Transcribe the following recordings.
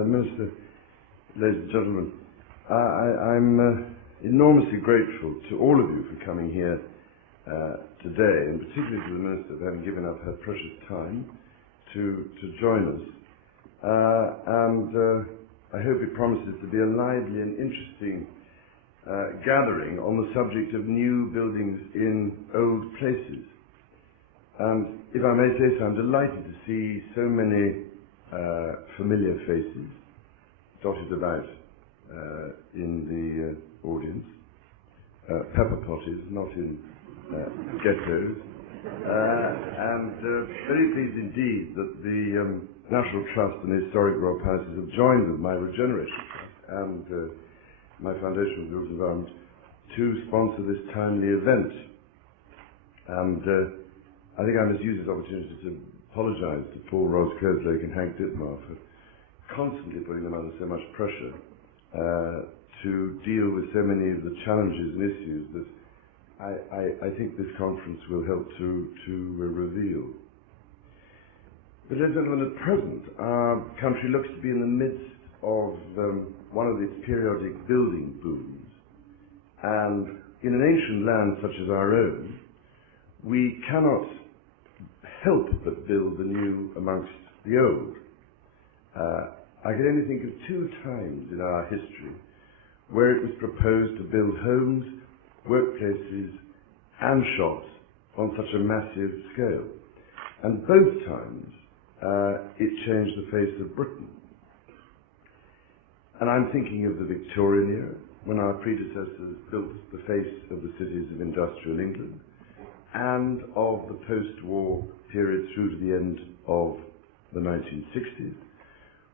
Minister, ladies and gentlemen, I'm enormously grateful to all of you for coming here today, and particularly to the Minister for having given up her precious time to join us. I hope it promises to be a lively and interesting gathering on the subject of new buildings in old places. If I may say so, I'm delighted to see so many familiar faces dotted about in the audience. Pepper potties, not in ghettos. And very pleased indeed that the National Trust and the Historic Royal Palaces have joined with my Regeneration Trust and my Foundation for the Built Environment to sponsor this timely event. And I think I must use this opportunity to apologise to Paul Ross-Kerslake and Hank Dittmar for constantly putting them under so much pressure to deal with so many of the challenges and issues that I think this conference will help to reveal. But ladies and gentlemen, at present our country looks to be in the midst of one of its periodic building booms. And in an ancient land such as our own, we cannot help but build the new amongst the old. I can only think of 2 times in our history where it was proposed to build homes, workplaces and shops on such a massive scale. And both times it changed the face of Britain. And I'm thinking of the Victorian era, when our predecessors built the face of the cities of industrial England, and of the post-war period through to the end of the 1960s,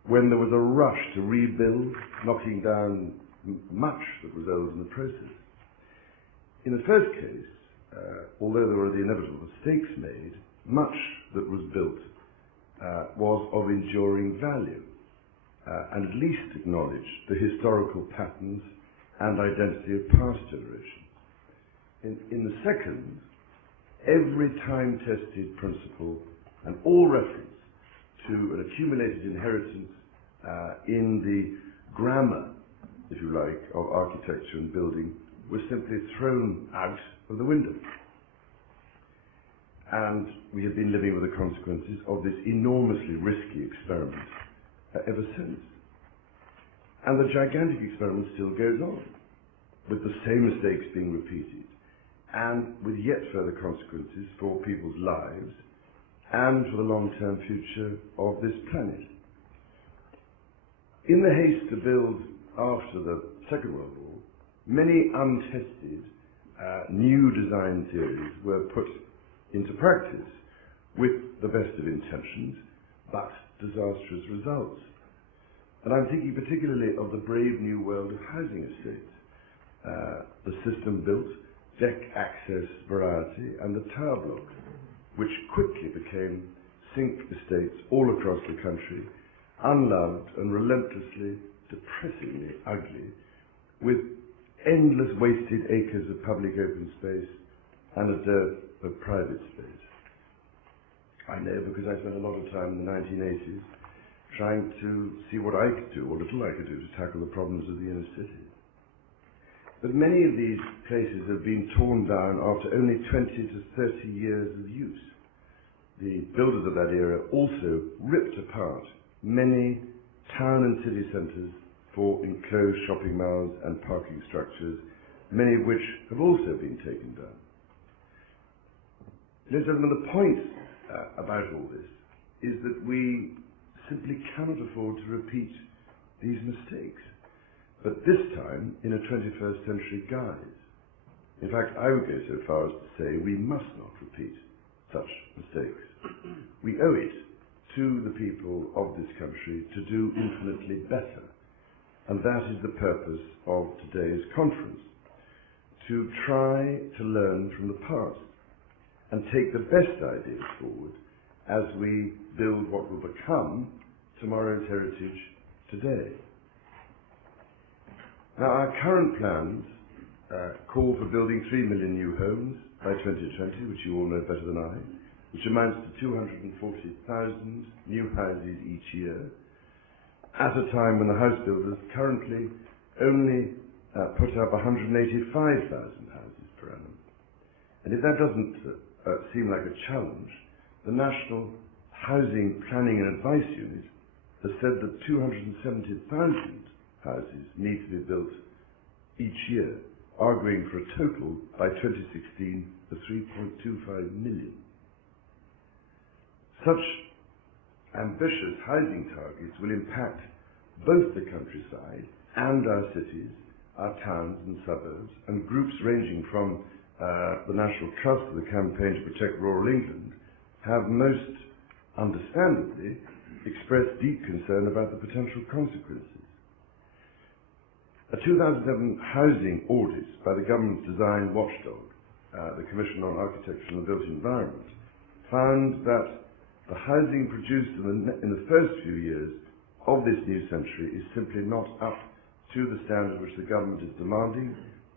when there was a rush to rebuild, knocking down much that was old in the process. In the first case, although there were the inevitable mistakes made, much that was built was of enduring value, and at least acknowledged the historical patterns and identity of past generations. In the second, every time-tested principle and all reference to an accumulated inheritance in the grammar, if you like, of architecture and building was simply thrown out of the window. And we have been living with the consequences of this enormously risky experiment ever since. And the gigantic experiment still goes on, with the same mistakes being repeated, and with yet further consequences for people's lives and for the long-term future of this planet. In the haste to build after the Second World War, many untested new design theories were put into practice with the best of intentions, but disastrous results. And I'm thinking particularly of the brave new world of housing estates, the system built, deck access variety, and the tower block, which quickly became sink estates all across the country, unloved and relentlessly, depressingly ugly, with endless wasted acres of public open space and a dearth of private space. I know because I spent a lot of time in the 1980s trying to see what I could do, or little I could do, to tackle the problems of the inner city. But many of these places have been torn down after only 20 to 30 years of use. The builders of that era also ripped apart many town and city centres for enclosed shopping malls and parking structures, many of which have also been taken down. Ladies and gentlemen, the point about all this is that we simply cannot afford to repeat these mistakes, but this time in a 21st century guise. In fact, I would go so far as to say we must not repeat such mistakes. We owe it to the people of this country to do infinitely better, and that is the purpose of today's conference, to try to learn from the past and take the best ideas forward as we build what will become tomorrow's heritage today. Now, our current plans call for building 3 million new homes by 2020, which you all know better than I, which amounts to 240,000 new houses each year, at a time when the house builders currently only put up 185,000 houses per annum. And if that doesn't seem like a challenge, the National Housing Planning and Advice Unit has said that 270,000 houses need to be built each year, arguing for a total by 2016 of 3.25 million. Such ambitious housing targets will impact both the countryside and our cities, our towns and suburbs, and groups ranging from the National Trust to the Campaign to Protect Rural England have most understandably expressed deep concern about the potential consequences. A 2007 housing audit by the government's design watchdog, the Commission on Architecture and the Built Environment, found that the housing produced in the first few years of this new century is simply not up to the standard which the government is demanding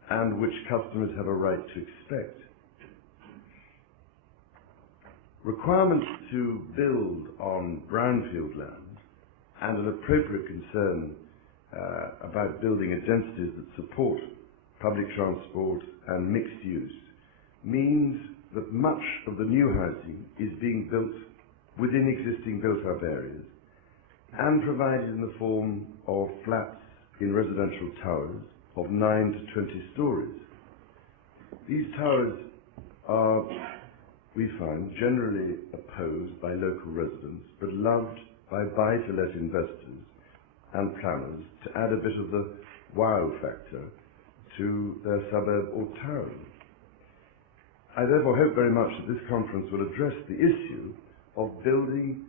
and which customers have a right to expect. Requirements to build on brownfield land and an appropriate concern about building at densities that support public transport and mixed use means that much of the new housing is being built within existing built-up areas and provided in the form of flats in residential towers of 9 to 20 stories. These towers are, we find, generally opposed by local residents, but loved by buy-to-let investors and planners to add a bit of the wow factor to their suburb or town. I therefore hope very much that this conference will address the issue of building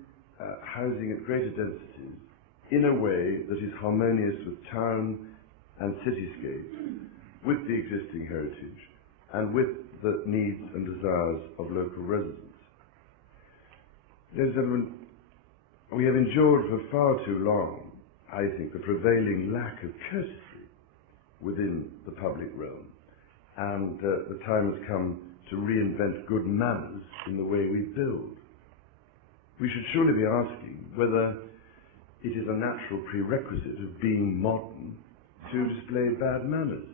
housing at greater densities in a way that is harmonious with town and cityscapes, with the existing heritage, and with the needs and desires of local residents. Ladies and gentlemen, we have endured for far too long, I think, the prevailing lack of courtesy within the public realm, and the time has come to reinvent good manners in the way we build. We should surely be asking whether it is a natural prerequisite of being modern to display bad manners.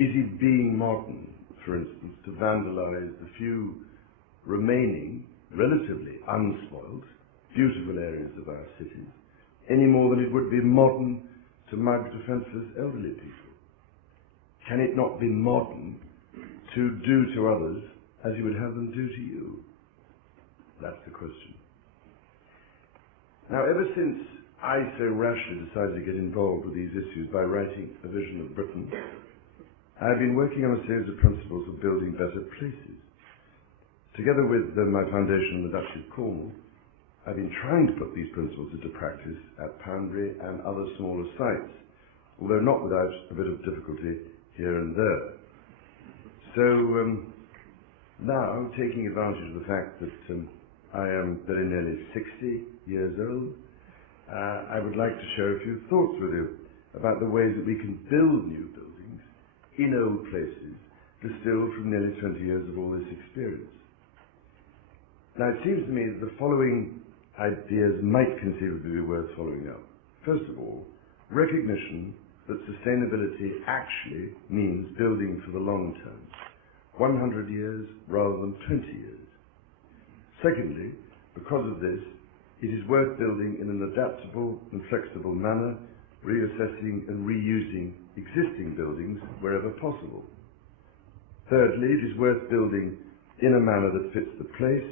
Is it being modern, for instance, to vandalize the few remaining, relatively unspoiled, beautiful areas of our cities, any more than it would be modern to mug defenseless elderly people? Can it not be modern to do to others as you would have them do to you? That's the question. Now, ever since I so rashly decided to get involved with these issues by writing A Vision of Britain, I've been working on a series of principles of building better places. Together with my foundation, the Duchy of Cornwall, I've been trying to put these principles into practice at Poundbury and other smaller sites, although not without a bit of difficulty here and there. So now, taking advantage of the fact that I am very nearly 60 years old, I would like to share a few thoughts with you about the ways that we can build new buildings in old places, distilled from nearly 20 years of all this experience. Now, it seems to me that the following ideas might conceivably be worth following up. First of all, recognition that sustainability actually means building for the long term, 100 years rather than 20 years. Secondly, because of this, it is worth building in an adaptable and flexible manner, reassessing and reusing existing buildings wherever possible. Thirdly, it is worth building in a manner that fits the place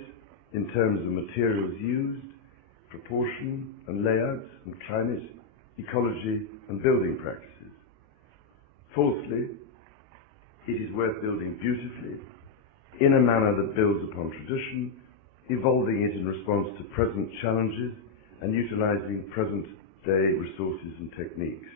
in terms of materials used, proportion and layouts and climate, ecology and building practices. Fourthly, it is worth building beautifully in a manner that builds upon tradition, evolving it in response to present challenges and utilizing present-day resources and techniques.